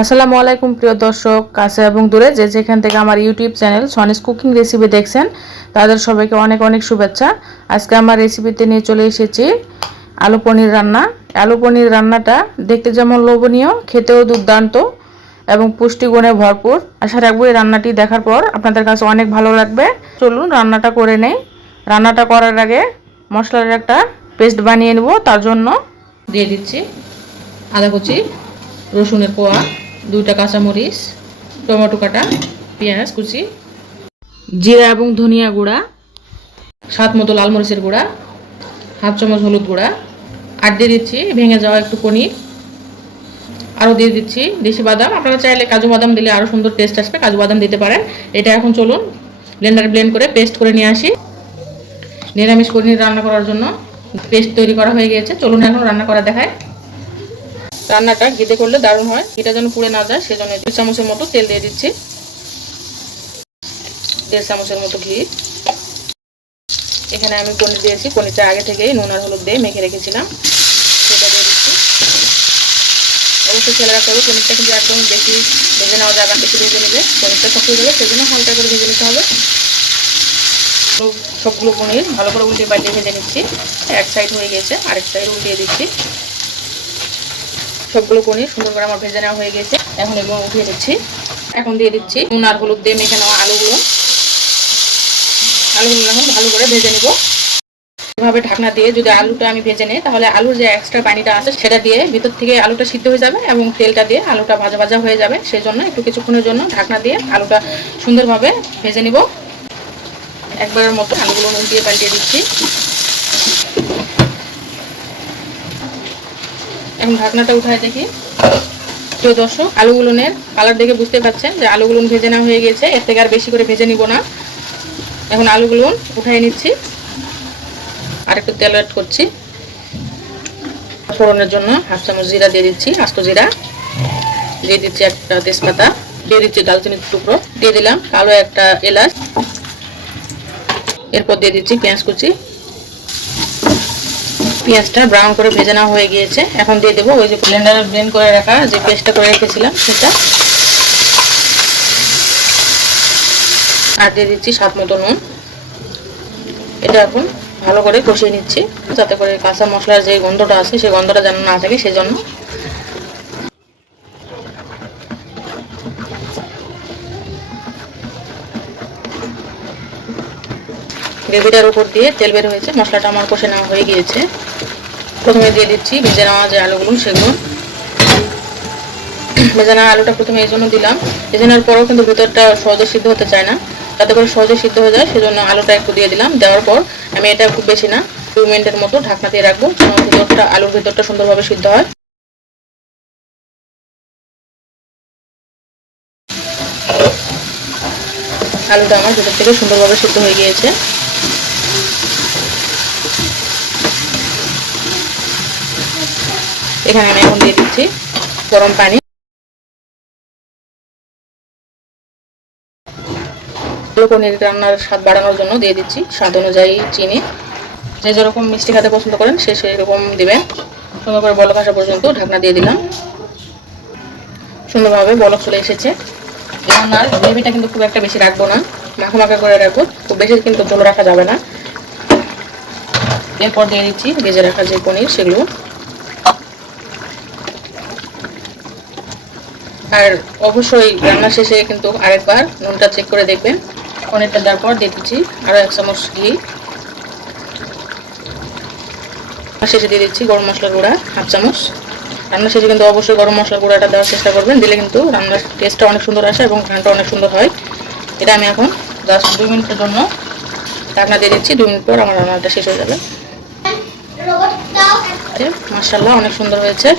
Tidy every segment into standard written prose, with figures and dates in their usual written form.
আসসালামু আলাইকুম প্রিয় দর্শক, কাছে এবং দূরে যে যেখান থেকে আমার ইউটিউব চ্যানেল সনিস কুকিং রেসিপি দেখছেন তাদের সবাইকে অনেক অনেক শুভেচ্ছা। আজকে আমার রেসিপিতে নিয়ে চলে এসেছি আলু পনির রান্না। আলু পনির রান্নাটা দেখতে যেমন লোভনীয়, খেতেও দুর্দান্ত এবং পুষ্টিগুণে ভরপুর। আশা রাখবো এই রান্নাটি দেখার পর আপনাদের কাছে অনেক ভালো লাগবে। চলুন রান্নাটা করে নেই। রান্নাটা করার আগে মশলার একটা পেস্ট বানিয়ে নেব। তার জন্য দিয়ে দিচ্ছি আদা কুচি, রসুনের কোয়া, 2টা কাঁচামরিচ, টমেটো কাটা, পেঁয়াজ কুচি, জিরা এবং ধনিয়া গুঁড়া, স্বাদ মতো লাল মরিচের গুঁড়া, হাফ চামচ হলুদ গুঁড়া, আর দিয়ে দিচ্ছি ভেঙে যাওয়া একটু পনির, আরও দিয়ে দিচ্ছি দেশি বাদাম। আপনারা চাইলে কাজু বাদাম দিলে আরও সুন্দর টেস্ট আসবে, কাজু বাদাম দিতে পারেন। এটা এখন চলুন ব্লেন্ডারে ব্লেন্ড করে পেস্ট করে নিয়ে আসি। নিরামিষ পনির রান্না করার জন্য পেস্ট তৈরি করা হয়ে গিয়েছে। চলুন এখন রান্না করা দেখায়। রান্নাটা ঘিতে করলে দারুণ হয়, ঘিটা যেন পুড়ে না যায় সেজন্য 2 চামচের মতো তেল দিয়ে দিচ্ছি, 1.5 চামচের মতো ঘি। এখানে আমি পনির দিয়েছি, পনিরটা আগে থেকেই নুন আর হলুদ দিয়ে মেখে রেখেছিলাম, সেটা দিয়ে দিচ্ছি। অবশ্যই খেয়াল রাখতে হবে পনিরটা কিন্তু একদম বেশি ভেজে নেওয়া যাবে, বেশি ভেজে নেবে পনিরটা শক্ত হয়ে যাবে, সেজন্য হালকা করে ভেজে নিতে হবে। সবগুলো পনির ভালো করে উল্টে পাল্টে ভেজে নিচ্ছি। এক সাইড হয়ে গিয়েছে, আরেক সাইড উল্টিয়ে দিচ্ছি। সবগুলো পনির সুন্দর করে আমার ভেজে নেওয়া হয়ে গেছে। এখন এগুলো উঠিয়ে দিচ্ছি। এখন দিয়ে দিচ্ছি নুন আর হলুদ দিয়ে মেখে নেওয়া আলুগুলো এখন ভালো করে ভেজে নেব। এভাবে ঢাকনা দিয়ে যদি আলুটা আমি ভেজে নিই, তাহলে আলুর যে এক্সট্রা পানিটা আছে সেটা দিয়ে ভিতর থেকে আলুটা সিদ্ধ হয়ে যাবে এবং তেলটা দিয়ে আলুটা ভাজা ভাজা হয়ে যাবে। সেই জন্য একটু কিছুক্ষণের জন্য ঢাকনা দিয়ে আলুটা সুন্দরভাবে ভেজে নিব। একবারের মতো আলুগুলো উল্টিয়ে পাল্টিয়ে দিচ্ছি। এখন ঢাকনাটা উঠায় দেখি। প্রিয় দর্শক, আলুগুলোনের কালার দেখে বুঝতে পারছেন যে আলুগুলো ভেজে নেওয়া হয়ে গেছে। এর থেকে আর বেশি করে ভেজে নিব না। এখন আলুগুলো উঠাই নিচ্ছি, আর একটু তেল অ্যাড করছি। ফোড়নের জন্য হাফ চামচ জিরা দিয়ে দিচ্ছি, আস্ত জিরা দিয়ে দিচ্ছি, একটা তেজপাতা দিয়ে দিচ্ছি, দারচিনির টুকরো দিয়ে দিলাম, কালো একটা এলাচ। এরপর দিয়ে দিচ্ছি পেঁয়াজ কুচি। পেঁয়াজটা ব্রাউন করে ভেজে নেওয়া হয়ে গিয়েছে। এখন দিয়ে দেবো ওই যে ব্লেন্ডারে ব্লেন্ড করে রাখা যে পেস্টটা করে রেখেছিলাম সেটা, আর দিয়ে দিচ্ছি স্বাদ মতো নুন। এটা এখন ভালো করে কষিয়ে নিচ্ছি, যাতে করে কাঁচা মশলার যে গন্ধটা আছে সেই গন্ধটা যেন না থাকে, সেজন্য। গ্রেভিটার উপর দিয়ে তেল বের হয়েছে, মশলাটা আমার কষে নেওয়া হয়ে গিয়েছে। প্রথমে দিয়ে দিচ্ছি ভেজে নেওয়া যে আলুগুলো, সেগুলো ভেজে নেওয়া আলুটা প্রথমে এই জন্য দিলাম, ভেজে নেওয়ার পরেও কিন্তু ভিতরটা সহজে সিদ্ধ হতে চায় না, যাতে করে সহজে সিদ্ধ হয়ে যায় সেজন্য আলুটা একটু দিয়ে দিলাম। দেওয়ার পর আমি এটা খুব বেশি না 2 মিনিটের মতো ঢাকনা দিয়ে রাখবো, যেন আলুর ভিতরটা সুন্দরভাবে সিদ্ধ হয়। আলুটা আমার ভিতর থেকে সুন্দরভাবে সিদ্ধ হয়ে গিয়েছে। এখানে আমি এখন দিয়ে দিচ্ছি গরম পানি। আলু পনির রান্নার স্বাদ বাড়ানোর জন্য দিয়ে দিচ্ছি স্বাদ অনুযায়ী চিনি। যে যেরকম মিষ্টি খেতে পছন্দ করেন সে সেরকম দিবেন। সুন্দর করে বলক আসা পর্যন্ত ঢাকনা দিয়ে দিলাম। সুন্দরভাবে বলক চলে এসেছে। রান্নার গ্রেভিটা কিন্তু খুব একটা বেশি রাখবো না, মাখা মাখা করে রাখবো, খুব বেশি কিন্তু ঝোল রাখা যাবে না। এরপর দিয়ে দিচ্ছি ভেজে রাখা যে পনির সেগুলো। আর অবশ্যই রান্না শেষে কিন্তু আরেকবার নুনটা চেক করে দেখবেন। পনিরটা দেওয়ার পর দিয়ে দিচ্ছি আরও 1 চামচ ঘি। শেষে দিয়ে দিচ্ছি গরম মশলার গুঁড়া হাফ চামচ। রান্নার শেষে কিন্তু অবশ্যই গরম মশলার গুঁড়াটা দেওয়ার চেষ্টা করবেন, দিলে কিন্তু রান্নার টেস্টটা অনেক সুন্দর আসে এবং ঘ্রাণটা অনেক সুন্দর হয়। এটা আমি এখন জাস্ট 2 মিনিটের জন্য ঢাকনা দিয়ে দিচ্ছি। 2 মিনিট পর আমার রান্নাটা শেষ হয়ে যাবে। মাশাআল্লাহ, অনেক সুন্দর হয়েছে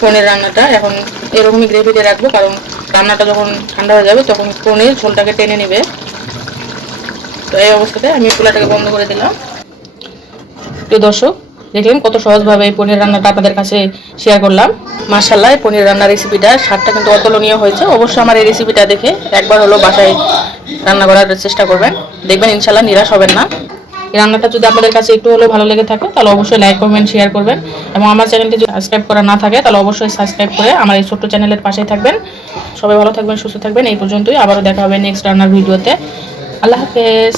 পনির রান্নাটা। এখন এরকমই গ্রেভিতে রাখবো, কারণ রান্নাটা যখন ঠান্ডা হয়ে যাবে তখন পনির ঝোলটাকে টেনে নেবে। তো এই অবস্থাতে আমি চুলাটাকে বন্ধ করে দিলাম। প্রিয় দর্শক, দেখলেন কত সহজভাবে এই পনির রান্নাটা আপনাদের কাছে শেয়ার করলাম। মাশাআল্লাহ, এই পনির রান্নার রেসিপিটা স্বাদটা কিন্তু অতুলনীয় হয়েছে। অবশ্যই আমার এই রেসিপিটা দেখে একবার হলো বাসায় রান্না করার চেষ্টা করবেন, দেখবেন ইনশাআল্লাহ নিরাশ হবেন না। এই রান্নাটা যদি আপনাদের কাছে একটু হলেও ভালো লেগে থাকে তাহলে অবশ্যই লাইক কমেন্ট শেয়ার করবেন এবং আমার চ্যানেলটি যদি সাবস্ক্রাইব করা না থাকে তাহলে অবশ্যই সাবস্ক্রাইব করে আমার এই ছোট্ট চ্যানেলের পাশেই থাকবেন। সবাই ভালো থাকবেন, সুস্থ থাকবেন। এই পর্যন্তই, আবারও দেখা হবে নেক্সট রান্নার ভিডিওতে। আল্লাহ হাফেজ।